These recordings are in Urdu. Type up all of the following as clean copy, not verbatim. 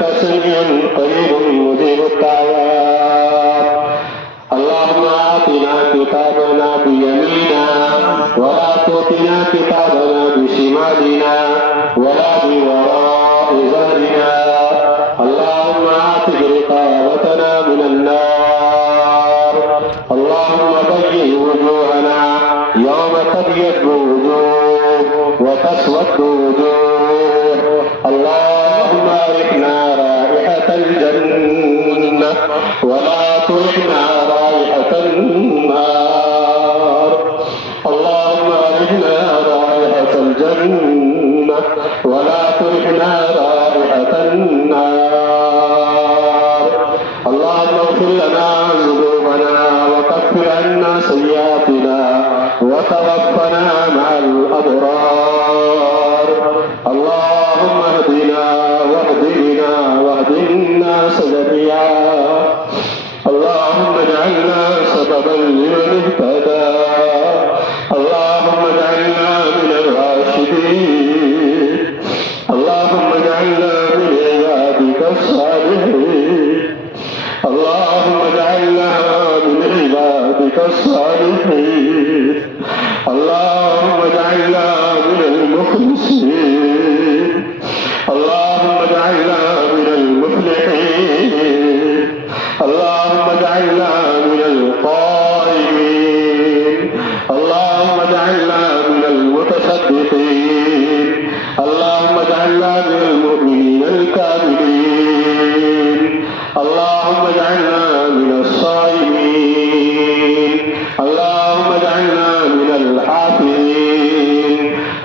إنك سميع قريب مجيب الدعوات. اللهم آتنا كتابنا بيميننا ولا تؤتنا كتابنا بشمالنا ولا بوراء ظهرنا. اللهم آتِ رقابتنا من النار. اللهم بيض وجوهنا يوم تبيض وجوه وتسود وجوه. اللهم أرحنا رائحة الجنة ولا ترحنا رائحة النار. اللهم أرحنا رائحة الجنة ولا ترحنا رائحة النار. اللهم اغفر لنا ذنوبنا وكفر عنا سيئاتنا وتوفنا مع الأبرار. اللهم اهدنا واهد بنا واهد الناس جميعا. اللهم اجعلنا سببا لمن اهتدى. اللهم اجعلنا من الراشدين. اللهم اجعلنا من عبادك الصالحين. اللهم اجعلنا من عبادك الصالحين. اللهم اجعلنا من المخلصين. اللهم اجعلنا من المفلحين. اللهم اجعلنا من القائمين. اللهم اجعلنا من المتصدقين. اللهم اجعلنا من المؤمنين الكاملين. اللهم اجعلنا من الصائمين. اللهم اجعلنا من الحافظين.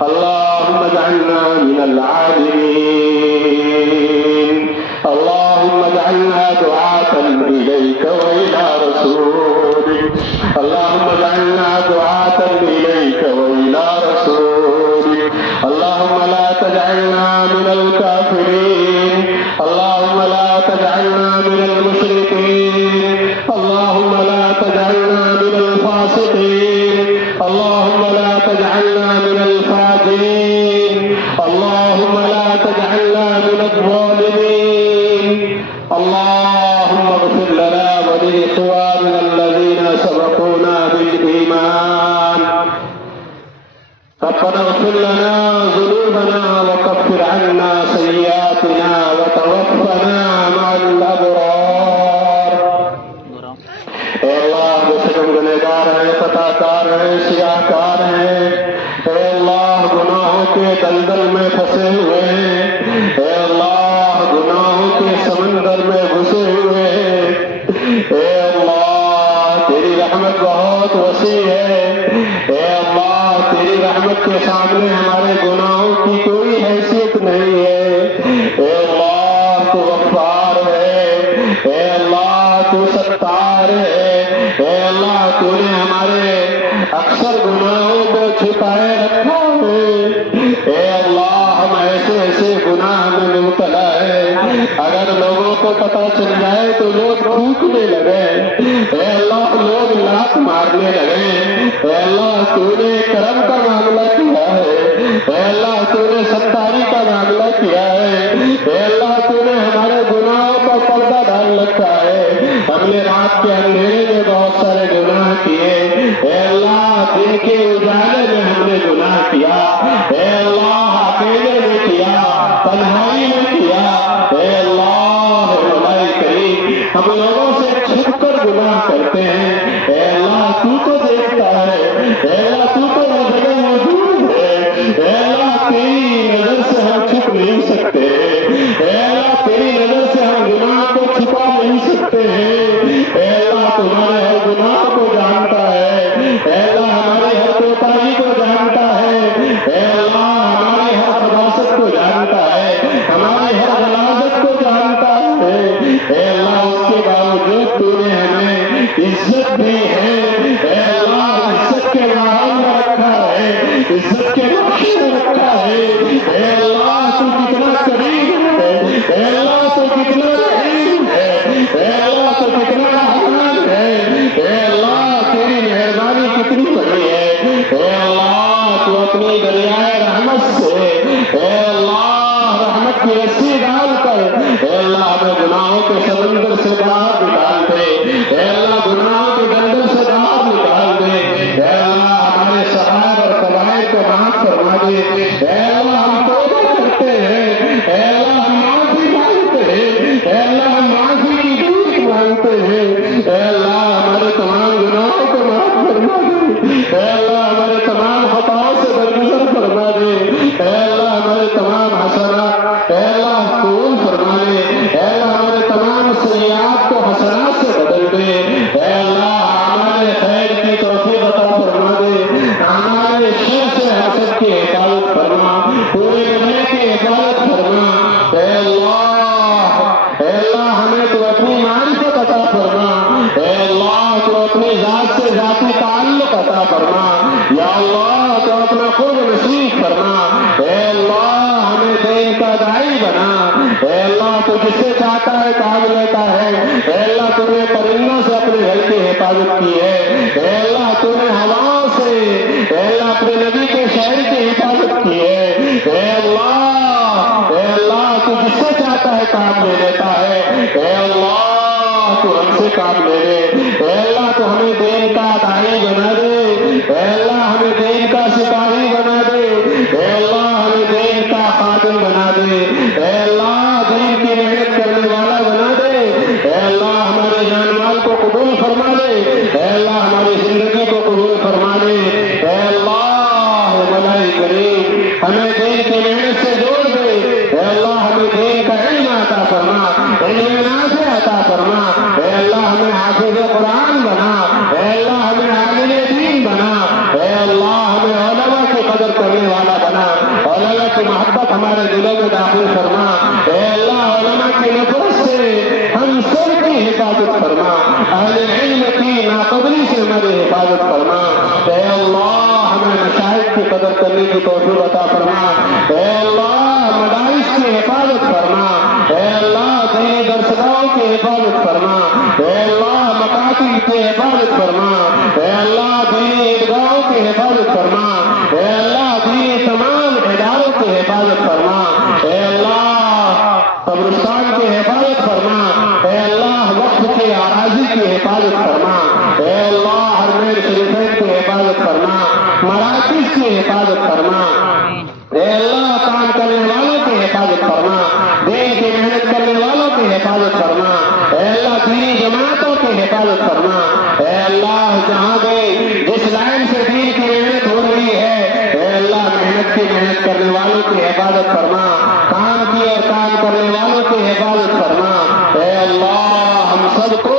اللهم اجعلنا من العالمين. اللهم اجعلنا دعاة إليك وإلى رسولك. اللهم اجعلنا دعاة إليك وإلى رسولك. اللهم لا تجعلنا من الكافرين. اللهم لا تجعلنا من المشركين. اللهم لا تجعلنا من الفاسقين. اللهم لا تجعلنا من الفاجرين. اللهم لا تجعلنا من الظالمين. اللهم اغفر لنا ولإخواننا الذين سبقونا بالإيمان. ربنا اغفر لنا ذنوبنا وكفر عنا سيئاتنا وتوفنا مع الأبرار. اے اللہ بے شک ہم گنہگار ہیں، خطا کار ہیں، سیاہ کار ہیں. اے اللہ گناہوں کے دلدل میں پھنسے ہوئے ہیں. اے اللہ گناہوں کے سمندر میں گھسے ہوئے ہیں. اے اللہ تیری رحمت بہت وسیع ہے. اے اللہ تیری رحمت کے سامنے ہمارے گناہوں کی کوئی حیثیت نہیں ہے. اے اللہ تو غفار ہے. اے اللہ تو ستار ہے. اے اللہ تو نے ہمارے اکثر گناہوں کو چھپائے رکھا ہے. اے اللہ ہم ایسے ایسے گناہ میں مبتلا ہے، اگر لوگوں کو پتہ چل جائے تو لوگ تھوکنے لگے. اے اللہ لوگ لات مارنے لگے. اے اللہ تو نے کرم کا معاملہ کیا ہے. اے اللہ تو نے ستاری کا معاملہ کیا ہے. اے اللہ تو نے ہمارے گناہوں کا پردہ ڈال رکھا ہے. ہم نے رات کے اندھیرے میں بہت سارے گناہ کیے. اے اللہ دن کے اجالے میں ہم نے گناہ کیا. اے اللہ اکیلے میں کیا، تنہائی میں کیا. اے اللہ مولا کریم ہم لوگوں سے چھپ کر گناہ کرتے ہیں. اے اللہ تو تو دیکھتا ہے. اے اللہ تو تو ہر جگہ موجود ہے. اے اللہ تیری نظر سے ہم چھپ نہیں سکتے. اے اللہ تیری نظر سے ہم گناہ کو چھپا نہیں سکتے ہیں. اے اللہ تمہارے ہر گناہ کو جانتا ہے. اے اللہ ہماری ہر کوتاہی کو جانتا ہے. اے اللہ ہماری ہر خباثت کو جانتا ہے. ہماری ہر غلاظت کو جانتا ہے. اے اللہ اس کے باوجود تو نے ہمیں عزت دی ہے. اے اللہ عزت کے ماحول میں رکھا ہے، عزت کے نقشے میں رکھا ہے. اے اللہ تو کتنا کریم ہے. اے اللہ تو کتنا رحیم ہے. اے اللہ تو کتنا رحمان ہے. اے اللہ تیری مہربانی کتنی بڑی ہے. اے اللہ تو اپنی دریائے رحمت سے اے اللہ رحمت کی رسی ڈال کر اے اللہ اے اللہ ہمارے تمام گناہوں کو معاف فرما دے، اے اللہ ہمارے تمام خطاؤں سے درگزر فرما دے، اے اللہ ہمارے تمام حسنات اے اللہ قبول فرما دے، اے اللہ ہمارے تمام سیئات کو حسنات سے بدل دے، اے اللہ ہمارے خیر کی توفیق عطا فرما دے، ہمارے شر سے حسد کی حفاظت فرما، پورے دنیا کی حفاظت فرما، اے اللہ ہمیں تو اپنی معرفت عطا فرما، اے اللہ تو اپنی ذات سے ذاتی تعلق عطا فرما، یا اللہ تو اپنا قرب نصیب فرما، اے اللہ ہمیں دین کا داعی بنا، اے اللہ تو جس سے چاہتا ہے کام لیتا ہے، اے اللہ تو نے پرندوں سے اپنے گھر کی حفاظت کی ہے، اے اللہ تو نے ہواؤں سے اے اللہ اپنے نبی کے شہر کی حفاظت کی ہے، اے اللہ تو جس سے چاہتا ہے کام لے لیتا ہے، اے اللہ تو ہم سے کام لے لے، اے اللہ تو ہمیں دین کا داعی بنا دے، اے اللہ ہمیں دین کا سپاہی بنا دے، اے اللہ ہمیں دین کا خادم بنا دے، اے اللہ دین کی محنت کرنے والا بنا دے، اے اللہ ہمارے جان مال کو قبول فرما دے، اے اللہ ہماری زندگی کو قبول فرما دے، اے اللہ مولا کریم ہمیں دین کی محنت سے جوڑ دے، اے اللہ ہمیں دین کا علم عطا فرما، علم نافع عطا فرما، اے اللہ ہمیں حافظ قرآن بنا، اے اللہ ہمیں عامل دین بنا، اے اللہ ہمیں علماء کی قدر کرنے والا بنا، علماء کی محبت ہمارے دلوں میں داخل فرما، اے اللہ علماء کی نفرت سے ہم سب کی حفاظت فرما، اہل علم کی ناقدری سے ہماری حفاظت فرما، اے اللہ ہمیں مشاہد کی قدر کرنے کی توفیق عطا فرما، اے اللہ مدارس کی حفاظت فرما، اے اللہ دینی درسگاہوں کی حفاظت فرما، اے اللہ مکاتب کی حفاظت فرما، اے اللہ دینی عیدگاہوں کی حفاظت فرما، اے اللہ دینی تمام اداروں کی حفاظت فرما، اے اللہ قبرستان کی حفاظت فرما، اے اللہ وقت کی اراضی کی حفاظت فرما، اے اللہ حرمین شریفین کی حفاظت فرما، مراکز کی حفاظت فرما، اے اللہ کام کرنے والوں کی حفاظت فرما، دین کی محنت کرنے والوں کی حفاظت فرما، اے اللہ دینی جماعتوں کی حفاظت فرما، اے اللہ جہاں بھی جس لائن سے دین کی محنت ہو رہی ہے، اے اللہ محنت کرنے والوں کی حفاظت فرما، کام کی اور کام کرنے والوں کی حفاظت فرما، اے اللہ ہم سب کو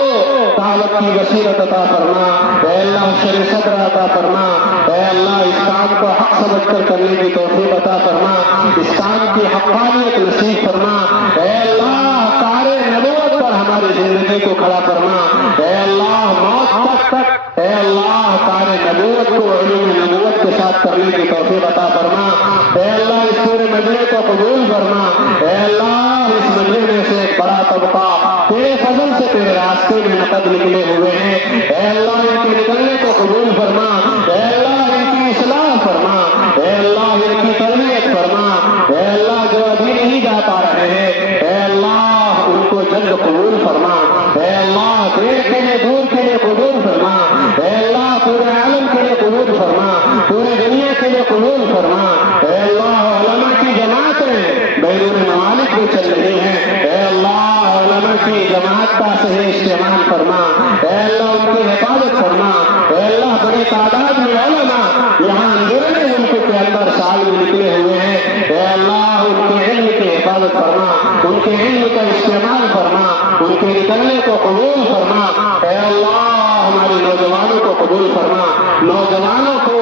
دعوت کی بصیرت عطا فرما، اے اللہ شر صدر عطا فرما، اے اللہ اس کام کو حق سمجھ کر کرنے کی توفیق عطا فرما، اس کام کی حقانیت نصیب فرما، اے اللہ کار نبوت پر ہماری زندگی کو کھڑا فرما، اے اللہ موت تک اے اللہ کار نبوت کو علوم نبوت کے ساتھ کرنے کی توفیق عطا فرما، اے اللہ اس پورے مجلے کو قبول فرما، اے اللہ اس مجلے میں سے ایک بڑا طبقہ تیرے فضل سے تیرے راستے میں نقد نکلے ہوئے ہیں، اے اللہ ان کے نکلنے کو قبول فرما، اے اللہ ان کی اصلاح فرما، اے اللہ ان کی تربیت فرما، اے اللہ جو ابھی نہیں جا پا رہے ہیں اے اللہ ان کو جلد قبول فرما، اے اللہ دیر کے لیے دور کے لیے قبول فرما، اے اللہ پورے عالم کے لیے قبول فرما، پوری دنیا کے لیے قبول فرما، اے اللہ علماء کی جماعتیں بیرون ممالک میں چل رہی ہیں، اے اللہ علماء کی جماعت کا صحیح استعمال فرما، اے اللہ ان کی حفاظت فرما، اے اللہ بڑی تعداد میں علماء یہاں اندرونی ملک کے اندر سال میں نکلے ہوئے ہیں، اے اللہ ان کے علم کی حفاظت فرما، ان کے علم کا استعمال فرما، ان کے نکلنے کو قبول فرما، اے اللہ ہمارے نوجوانوں کو قبول فرما، نوجوانوں کو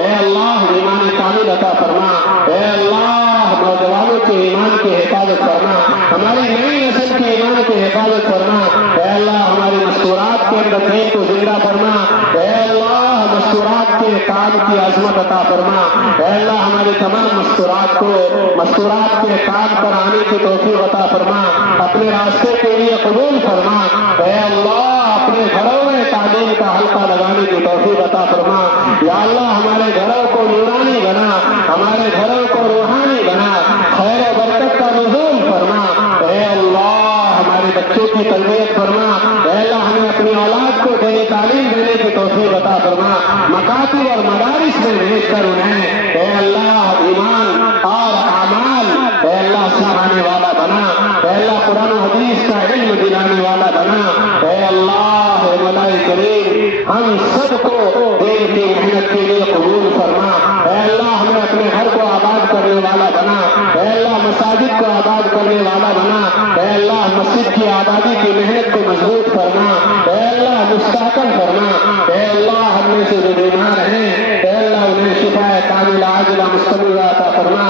اے اللہ ایمان کامل عطا فرما، اے اللہ نوجوانوں کے ایمان کی حفاظت فرما، ہماری نئی نسل کے ایمان کی حفاظت فرما، اے اللہ ہماری مستورات کے اندر دین کو زندہ فرما، اے اللہ مستورات کے کام کی عظمت عطا فرما، اے اللہ ہمارے تمام مستورات کے کام پر آنے کی توفیق عطا فرما، اپنے راستے کے لیے قبول فرما، اے اللہ اپنے گھروں میں تعلیم کا حلقہ لگانے کی توفیق عطا فرما، یا اللہ ہمارے گھروں کو نورانی بنا، ہمارے گھروں کو روحانی بنا، خیر و برکت کا نزول فرما، اے اللہ ہمارے بچوں کی تربیت فرما، اے اللہ ہمیں اپنی اولاد کو دینی تعلیم دینے کی توفیق عطا فرما، مکاتب اور مدارس میں بھیج کر انہیں اے اللہ ایمان اور اعمال اے اللہ سکھانے والا بنا، اے اللہ قرآن و حدیث کا علم دلانے والا بنا۔ اے اللہ مولا کریم ہم سب کو دین کی محنت کے لیے قبول فرما۔ اے اللہ ہمیں اپنے گھر کو آباد کرنے والا بنا۔ اے اللہ مساجد کو آباد کرنے والا بنا۔ اے اللہ مسجد کی آبادی کی محنت کو مضبوط فرما۔ اے اللہ مستحکم فرما۔ اے اللہ ہم میں سے جو بیمار ہیں اے اللہ انہیں شفا کاملہ عاجلہ مستمرہ عطا فرما۔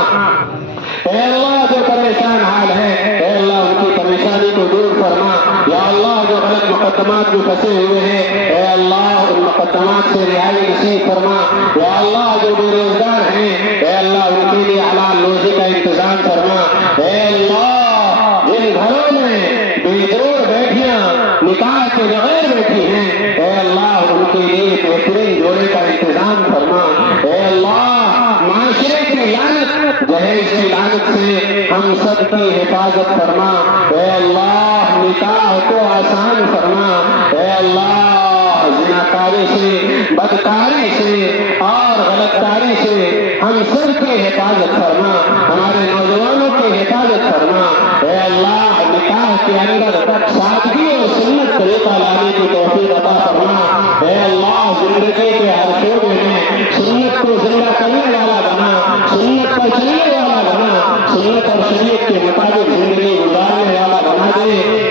اے اللہ جو پریشان حال ہے اے اللہ ان کی پریشانی کو دور فرما۔ یا اللہ جو غلط مقدمات میں پھنسے ہوئے ہیں اے اللہ ان مقدمات سے رہائی نصیب فرما۔ یا اللہ جو بے روزگار ہیں اے اللہ ان کے لیے حلال روزی کا انتظام فرما۔ اے اللہ جن گھروں میں بے جوڑ بیٹیاں نکاح کے بغیر بیٹھی ہیں اے اللہ ان کے لیے بہترین جوڑے کا انتظام فرما۔ اے اللہ معاشرے کی لعنت جہیز کی لعنت سے ہم سب کی حفاظت فرما۔ اے اللہ نکاح کو آسان فرما۔ اے اللہ زناکاری سے بدکاری سے اور غلطکاری سے ہم سب کی حفاظت فرما۔ ہمارے نوجوانوں کی حفاظت فرما۔ اے اللہ نکاح کے اندر سادگی اور سنت طریقہ لانے کی توفیق عطا فرما۔ اے اللہ زندگی کے ہر شعبے میں سنت کو زندہ کرنے والا بنا، سنت پر چلنے والا بنا، سنت اور شریعت کے مطابق زندگی گزارنے والا بنا دے۔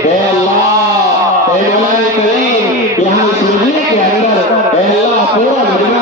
اے اللہ اے مولا کریم یہاں اس مدینے کے اندر اے اللہ پورا مدینہ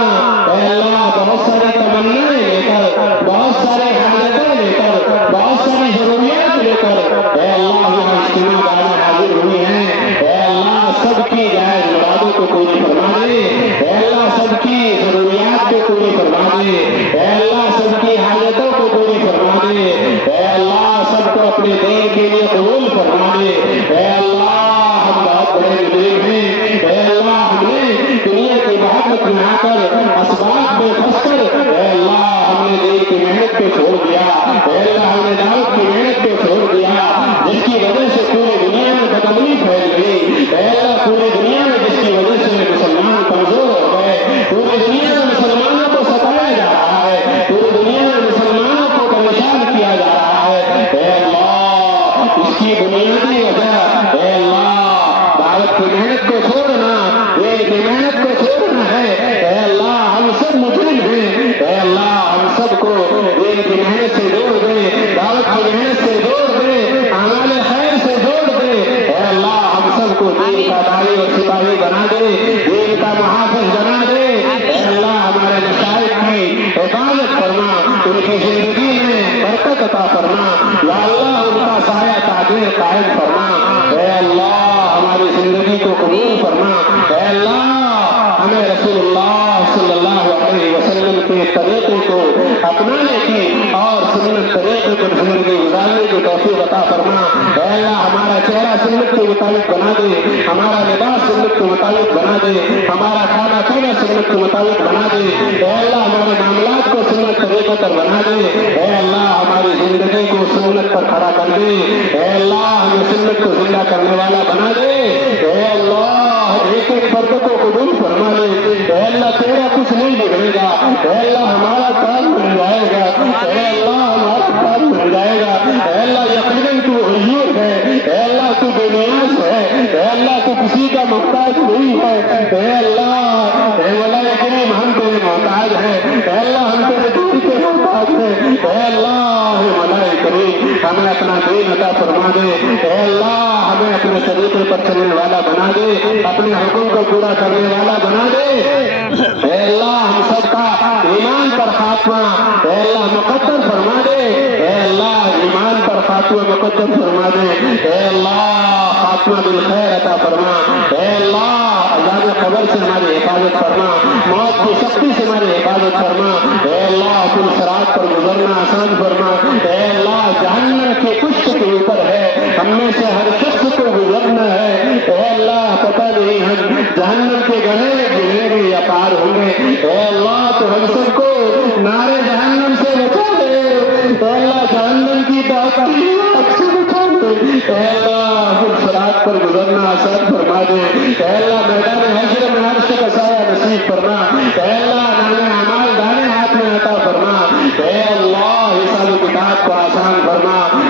اے اللہ بہت ساری تمنائیں لے کر، بہت سارے حاجتیں لے کر، بہت ساری ضروریات لے کر اے اللہ یہاں اجتماع میں حاضر ہوئی ہیں۔ اے اللہ سب کی جائز مرادوں کو پوری فرما دے۔ اے اللہ سب کی ضروریات کو پوری فرما دے۔ اے اللہ سب کی حاجتوں کو پوری فرما دے۔ اے اللہ سب کو اپنے دین کے لیے قبول فرما دے۔ اے اللہ ہم بہت بڑے مجرم ہیں۔ اے اللہ ہم نے دنیا کی محبت میں آ کر اسباب میں پھنس کر اے اللہ ہم نے دین کی محنت کو چھوڑ دیا۔ اے اللہ ہم نے دعوت کی محنت کو چھوڑ دیا جس کی وجہ سے پوری دنیا میں بدامنی پھیل گئی۔ اے اللہ پوری دنیا میں جس کی وجہ سے مسلمان کمزور ہو گئے، پوری دنیا میں مسلمانوں کو ستایا جا رہا ہے، پوری دنیا میں مسلمانوں کو پریشان کیا جا رہا ہے۔ اے اللہ اس کی بنیادی وجہ اے اللہ دعوت کی محنت کو چھوڑنا، دین کی محنت کو چھوڑنا ہے۔ اے اللہ ہم سب مجرم ہیں۔ اے اللہ ہم سب کو دین کی محنت سے جوڑ دے، دعوت کی محنت سے جوڑ دے، اعمال خیر سے جوڑ دے۔ اے اللہ ہم سب کو دین کا داعی اور سپاہی بنا دے، دین کا محافظ بنا دے۔ اے اللہ ہمارے مشائخ کی حفاظت فرما، ان کی زندگی میں برکت عطا فرما۔ یا اللہ ان کا سایہ تعبیر قائم فرما۔ اے اللہ ہماری زندگی کو قبول فرما۔ اے اللہ ہمیں رسول اللہ صلی اللہ علیہ وسلم کے طریقے کو اپنانے کی اور سنت طریقے پر زندگی گزارنے کی توفیق عطا فرما۔ اے اللہ ہمارا چہرہ سنت کے مطابق بنا دے، ہمارا لباس سنت کے مطابق بنا دے، ہمارا کھانا پینا سنت کے مطابق بنا دے۔ اے اللہ ہمارے معاملات کو سنت طریقے پر بنا دے۔ اے اللہ ہماری زندگی کو سنت پر کھڑا کر دے۔ اے اللہ ہمیں سنت کو زندہ کرنے والا بنا دے۔ اے اللہ ایک ایک فرد کو قبول فرما لے۔ اے اللہ تیرا کچھ نہیں بگڑے گا۔ اے اللہ ہمارا کام بن جائے گا۔ اے اللہ ہمارا کام بن جائے گا۔ اے اللہ یقیناً تو حضور ہے۔ اے اللہ تو بے نیاز ہے۔ اے اللہ تو کسی کا محتاج نہیں ہے۔ اے اللہ اے مولا کریم ہم تیرے محتاج ہیں۔ اے اللہ ہم تیرے دین کے محتاج ہیں۔ اے اللہ مولا کریم ہمیں اپنا دین عطا فرما دے۔ اے اللہ ہمیں اپنے طریقے پر چلنے والا بنا دے، اپنے حکم کو پورا کرنے والا بنا دے۔ اے اللہ ہم سب کا ایمان پر خاتمہ اے اللہ مقدر فرما دے۔ اے اللہ ایمان پر خاتمہ مقدر فرما دے۔ اے اللہ خاتمہ بالخیر عطا فرما۔ اے اللہ عذاب قبر سے ہماری حفاظت فرما، موت کی سختی سے ہماری حفاظت فرما۔ اے اللہ پل صراط پر گزرنا آسان فرما۔ اے اللہ جہنم کے پشت کے اوپر ہے، ہم میں سے ہر شخص کو گزرنا ہے۔ اے اللہ پتہ نہیں ہم جہنم کے گڑھے میں گریں گے یا پار ہوں گے۔ اے اللہ تو ہم سب کو نارے جہنم سے بچا دے۔ اے اللہ جہنم کی تاکہ سے بچا دے۔ اے اللہ پل صراط پر گزرنا آسان فرما دے۔ اے اللہ میدان حشر میں عرش کا سایہ نصیب فرما۔ اے اللہ نام اعمال دانے ہاتھ میں عطا فرما۔ اے اللہ حساب کتاب کو آسان فرما۔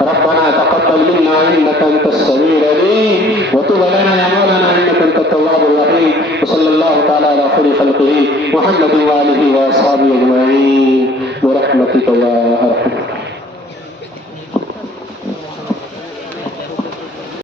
ربنا تقبل منا انك انت السميع العليم وتب علينا يا مولانا انك انت التواب الرحيم. وصلى الله تعالى على خير خلقه محمد وآله واصحابه اجمعين برحمتك يا ارحم.